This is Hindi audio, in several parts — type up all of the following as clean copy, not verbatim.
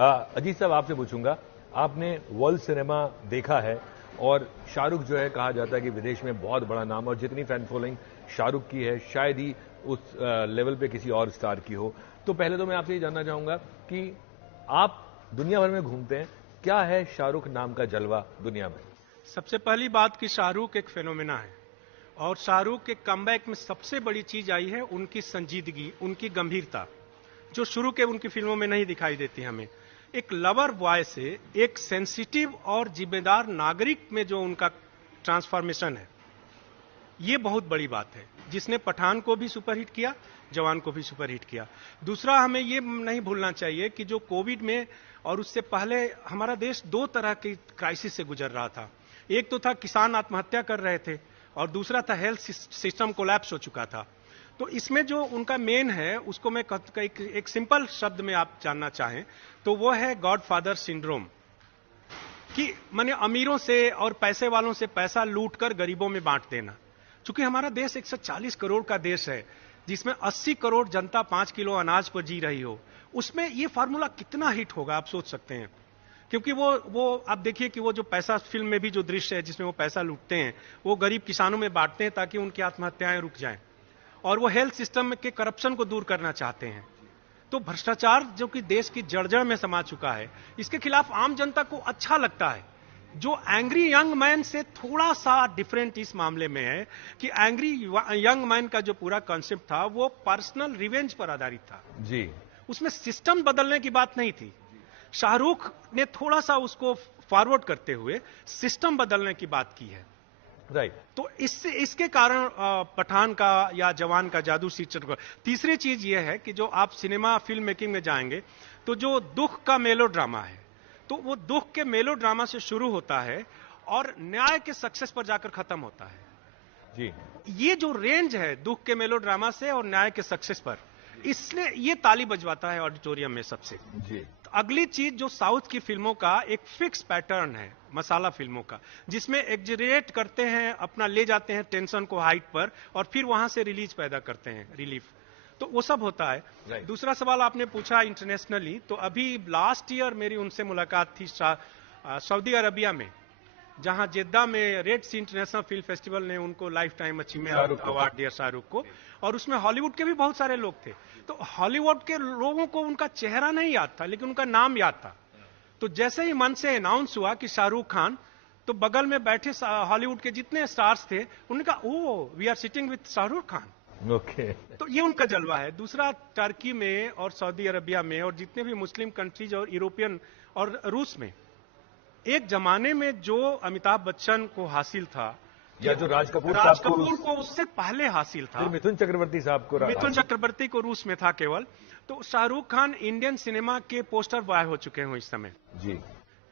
अजीत साहब, आपसे पूछूंगा, आपने वर्ल्ड सिनेमा देखा है और शाहरुख जो है, कहा जाता है कि विदेश में बहुत बड़ा नाम, और जितनी फैन फॉलोइंग शाहरुख की है शायद ही उस लेवल पे किसी और स्टार की हो। तो पहले तो मैं आपसे ये जानना चाहूंगा कि आप दुनिया भर में घूमते हैं, क्या है शाहरुख नाम का जलवा दुनिया में? सबसे पहली बात कि शाहरुख एक फेनोमेना है और शाहरुख के कमबैक में सबसे बड़ी चीज आई है उनकी संजीदगी, उनकी गंभीरता, जो शुरू के उनकी फिल्मों में नहीं दिखाई देती हमें। एक लवर बॉय से एक सेंसिटिव और जिम्मेदार नागरिक में जो उनका ट्रांसफॉर्मेशन है, ये बहुत बड़ी बात है, जिसने पठान को भी सुपरहिट किया, जवान को भी सुपरहिट किया। दूसरा, हमें ये नहीं भूलना चाहिए कि जो कोविड में और उससे पहले हमारा देश दो तरह की क्राइसिस से गुजर रहा था। एक तो था किसान आत्महत्या कर रहे थे और दूसरा था हेल्थ सिस्टम कोलैप्स हो चुका था। तो इसमें जो उनका मेन है, उसको मैं एक सिंपल शब्द में आप जानना चाहें तो वो है गॉडफादर सिंड्रोम, कि माने अमीरों से और पैसे वालों से पैसा लूट कर गरीबों में बांट देना। चूंकि हमारा देश 140 करोड़ का देश है, जिसमें 80 करोड़ जनता 5 किलो अनाज पर जी रही हो, उसमें ये फार्मूला कितना हिट होगा आप सोच सकते हैं। क्योंकि वो आप देखिए कि वो जो पैसा, फिल्म में भी जो दृश्य है जिसमें वो पैसा लूटते हैं, वो गरीब किसानों में बांटते हैं ताकि उनकी आत्महत्याएं रुक जाएं, और वो हेल्थ सिस्टम के करप्शन को दूर करना चाहते हैं। तो भ्रष्टाचार जो कि देश की जड़ में समा चुका है, इसके खिलाफ आम जनता को अच्छा लगता है। जो एंग्री यंग मैन से थोड़ा सा डिफरेंट इस मामले में है कि एंग्री यंग मैन का जो पूरा कॉन्सेप्ट था वो पर्सनल रिवेंज पर आधारित था जी, उसमें सिस्टम बदलने की बात नहीं थी। शाहरुख ने थोड़ा सा उसको फॉरवर्ड करते हुए सिस्टम बदलने की बात की है। राइट। तो इसके कारण पठान का या जवान का जादू सीचर को। तीसरी चीज यह है कि जो आप सिनेमा फिल्म मेकिंग में जाएंगे तो जो दुख का मेलोड्रामा है, तो वो दुख के मेलोड्रामा से शुरू होता है और न्याय के सक्सेस पर जाकर खत्म होता है जी। ये जो रेंज है दुख के मेलोड्रामा से और न्याय के सक्सेस पर, इसने ये ताली बजवाता है ऑडिटोरियम में सबसे। जी। अगली चीज जो साउथ की फिल्मों का एक फिक्स पैटर्न है, मसाला फिल्मों का, जिसमें एग्जरेट करते हैं, अपना ले जाते हैं टेंशन को हाइट पर और फिर वहां से रिलीज पैदा करते हैं, रिलीफ, तो वो सब होता है। Right. दूसरा सवाल आपने पूछा इंटरनेशनली, तो अभी लास्ट ईयर मेरी उनसे मुलाकात थी सऊदी अरबिया में, जहां जेद्दा में रेड सी इंटरनेशनल फिल्म फेस्टिवल ने उनको लाइफ टाइम अचीवमेंट अवार्ड दिया शाहरुख को, और उसमें हॉलीवुड के भी बहुत सारे लोग थे। तो हॉलीवुड के लोगों को उनका चेहरा नहीं याद था लेकिन उनका नाम याद था। तो जैसे ही मन से अनाउंस हुआ कि शाहरुख खान, तो बगल में बैठे हॉलीवुड के जितने स्टार्स थे उन्होंने कहा, oh we are sitting with Shahrukh Khan. Okay. तो ये उनका जलवा है। दूसरा, टर्की में और सऊदी अरबिया में और जितने भी मुस्लिम कंट्रीज और यूरोपियन और रूस में, एक जमाने में जो अमिताभ बच्चन को हासिल था, या जो राज कपूर को उससे पहले हासिल था, मिथुन चक्रवर्ती साहब को, मिथुन चक्रवर्ती को रूस में था केवल, तो शाहरुख खान इंडियन सिनेमा के पोस्टर बॉय हो चुके हैं इस समय जी।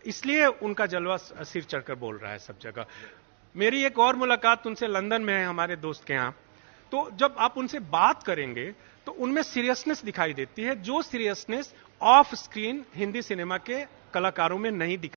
इसलिए उनका जलवा सिर चढ़कर बोल रहा है सब जगह। मेरी एक और मुलाकात उनसे लंदन में है, हमारे दोस्त के यहाँ। तो जब आप उनसे बात करेंगे तो उनमें सीरियसनेस दिखाई देती है, जो seriousness of screen Hindi cinema के कलाकारों में नहीं दिखाई।